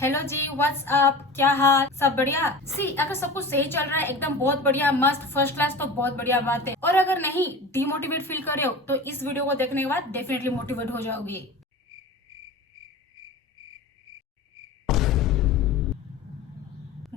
Hello जी, what's up, क्या हाल, सब बढ़िया। सी अगर सब कुछ सही चल रहा है, एकदम बहुत बढ़िया, मस्त, फर्स्ट क्लास, तो बहुत बढ़िया बात है। और अगर नहीं, डिमोटिवेट फील कर रहे हो तो इस वीडियो को देखने के बाद डेफिनेटली मोटिवेट हो जाओगे।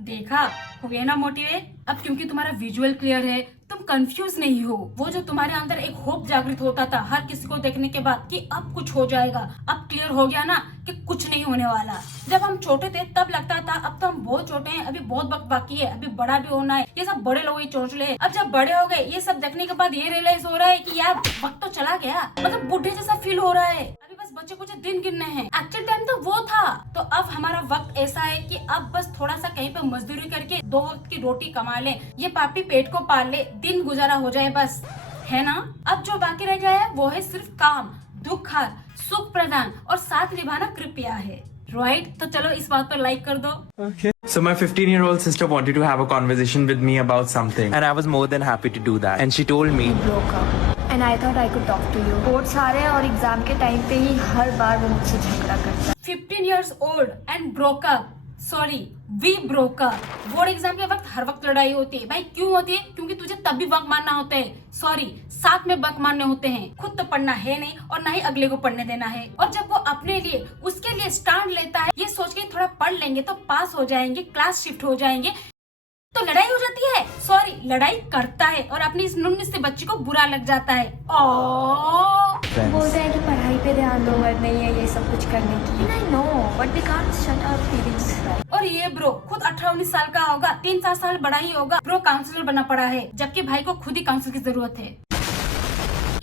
देखा, हो गया ना मोटिवेट। अब क्योंकि तुम्हारा विजुअल क्लियर है, तुम कंफ्यूज नहीं हो। वो जो तुम्हारे अंदर एक होप जागृत होता था हर किसी को देखने के बाद कि अब कुछ हो जाएगा, अब क्लियर हो गया ना कि कुछ नहीं होने वाला। जब हम छोटे थे तब लगता था अब तो हम बहुत छोटे हैं, अभी बहुत वक्त बाकी है, अभी बड़ा भी होना है, ये सब बड़े लोग ही सोच ले। अब जब बड़े हो गए, ये सब देखने के बाद ये रियलाइज हो रहा है कि यार वक्त तो चला गया, मतलब बूढ़े जैसा फील हो रहा है, अभी बस बच्चे कुछ दिन गिनने हैं। एक्चुअल टाइम तो वो था। तो अब हमारा वक्त ऐसा है कि अब बस थोड़ा सा कहीं पे मजदूरी करके 2 वक्त की रोटी कमा ले, ये पापी पेट को पाल ले, दिन गुजारा हो जाए बस, है ना। अब जो बाकी रह गया है वो है सिर्फ काम, दुख हर, सुख प्रदान और साथ निभाना कृपया है, राइट। तो चलो इस बात पर लाइक कर दो। Okay. So my 15-year-old sister wanted to have a conversation with me about something, and I was more than happy to do that. And she told me, broke up and I thought I could talk to you. Boards आ रहे हैं और exam के time पे ही हर बार वो मुझसे झगड़ा करता है। 15 years old and broke up, sorry we broke up. Board exam के वक्त हर वक्त लड़ाई होती है भाई। क्यों होती है? क्योंकि तुझे तब भी बंक मारना होता है, सॉरी साथ में बंक मारने होते हैं। खुद तो पढ़ना है नहीं और ना ही अगले को पढ़ने देना है। और जब वो अपने लिए उसके लिए स्टैंड लेता है, ये सोच के थोड़ा पढ़ लेंगे तो पास हो जाएंगे, क्लास शिफ्ट हो जाएंगे, तो लड़ाई हो जाती है, सॉरी लड़ाई करता है और अपनी इस नुन्नी से बच्ची को बुरा लग जाता है। बोलते हैं कि पढ़ाई पे ध्यान दो, वर्ड नहीं है ये सब कुछ करने की। I know, but we can't shut our feelings. और ये ब्रो खुद 18-19 साल का होगा, 3-4 साल बड़ा ही होगा, ब्रो काउंसलर बना पड़ा है, जबकि भाई को खुद ही काउंसिल की जरूरत है।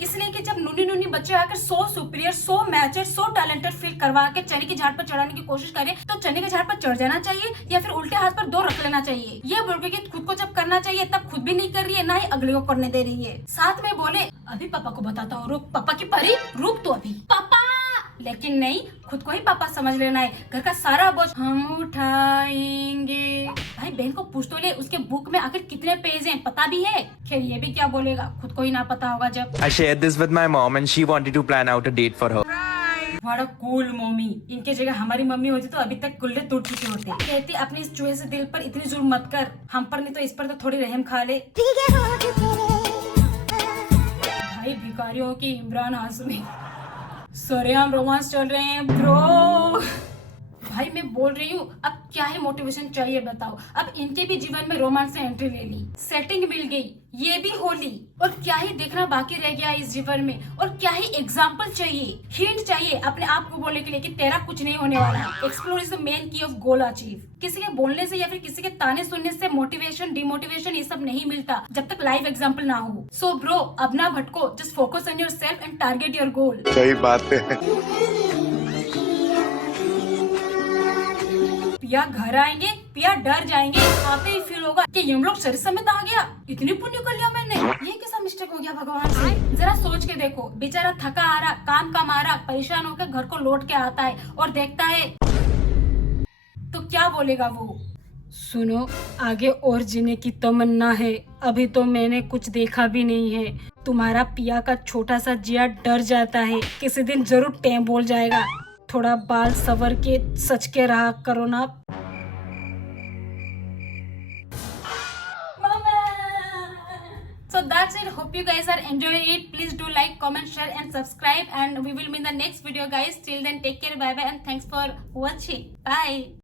इसलिए कि जब नुनी बच्चे आकर सो सुपीरियर, सो मैच्योर, सो टैलेंटेड फील करवा के चने की झाड़ पर चढ़ाने की कोशिश करे, तो चने के झाड़ पर चढ़ जाना चाहिए या फिर उल्टे हाथ पर 2 रख लेना चाहिए। ये बोल के खुद को जब करना चाहिए तब खुद भी नहीं कर रही है, ना ही अगले को करने दे रही है। साथ में बोले अभी पापा को बताता हूँ, रुक पापा की परी, रुक तो अभी पापा, लेकिन नहीं, खुद को ही पापा समझ लेना है। घर का सारा बोझ हम उठाएंगे। भाई बहन को पूछ तो ले, उसके बुक में आखिर कितने पेज हैं पता भी है? खैर ये भी क्या बोलेगा, खुद को ही ना पता होगा। जब I shared this with my mom and she wanted to plan out a date for her. बड़ा कूल मम्मी। इनके जगह हमारी मम्मी होती तो अभी तक गुल्ले टूट चुके होते। कहती अपने इस चूहे से दिल पर इतनी जुल्म मत कर, हम पर नहीं तो इस पर तो थोड़ी रहम खा ले। भाई भिखारियों की इमरान हाशमी, सरेआम रोमांस चल रहे हैं ब्रो। भाई मैं बोल रही हूँ, अब क्या ही मोटिवेशन चाहिए बताओ। अब इनके भी जीवन में रोमांस ने एंट्री ले ली, सेटिंग मिल गई, ये भी होली, और क्या ही देखना बाकी रह गया इस जीवन में। और क्या ही एग्जाम्पल चाहिए, हिंट चाहिए अपने आप को बोलने के लिए कि तेरा कुछ नहीं होने वाला। एक्सप्लोर इज द मेन की ऑफ गोल अचीव। किसी के बोलने से या फिर किसी के ताने सुनने से मोटिवेशन, डिमोटिवेशन ये सब नहीं मिलता जब तक लाइव एग्जाम्पल ना हो। सो ब्रो अब ना भटको, just focus on yourself and target your goal. सही बात है। पिया घर आएंगे, पिया डर जाएंगे, आते ही फील होगा कि ये लोग शरीर समेत आ गया, इतनी पुण्य कर लिया मैंने, ये कैसा मिस्टेक हो गया भगवान से। जरा सोच के देखो, बेचारा थका आ रहा, काम का मारा, परेशान होकर घर को लौट के आता है और देखता है तो क्या बोलेगा वो? सुनो, आगे और जीने की तमन्ना है, अभी तो मैंने कुछ देखा भी नहीं है। तुम्हारा पिया का छोटा सा जिया डर जाता है, किसी दिन जरूर टेम बोल जाएगा। थोड़ा बाल सवर के सच के रहा करो ना। So that's it. Hope you guys are enjoying it. Please do like, comment, share and subscribe, and we will meet in the next video guys. Till then take care, bye bye and thanks for watching. Bye.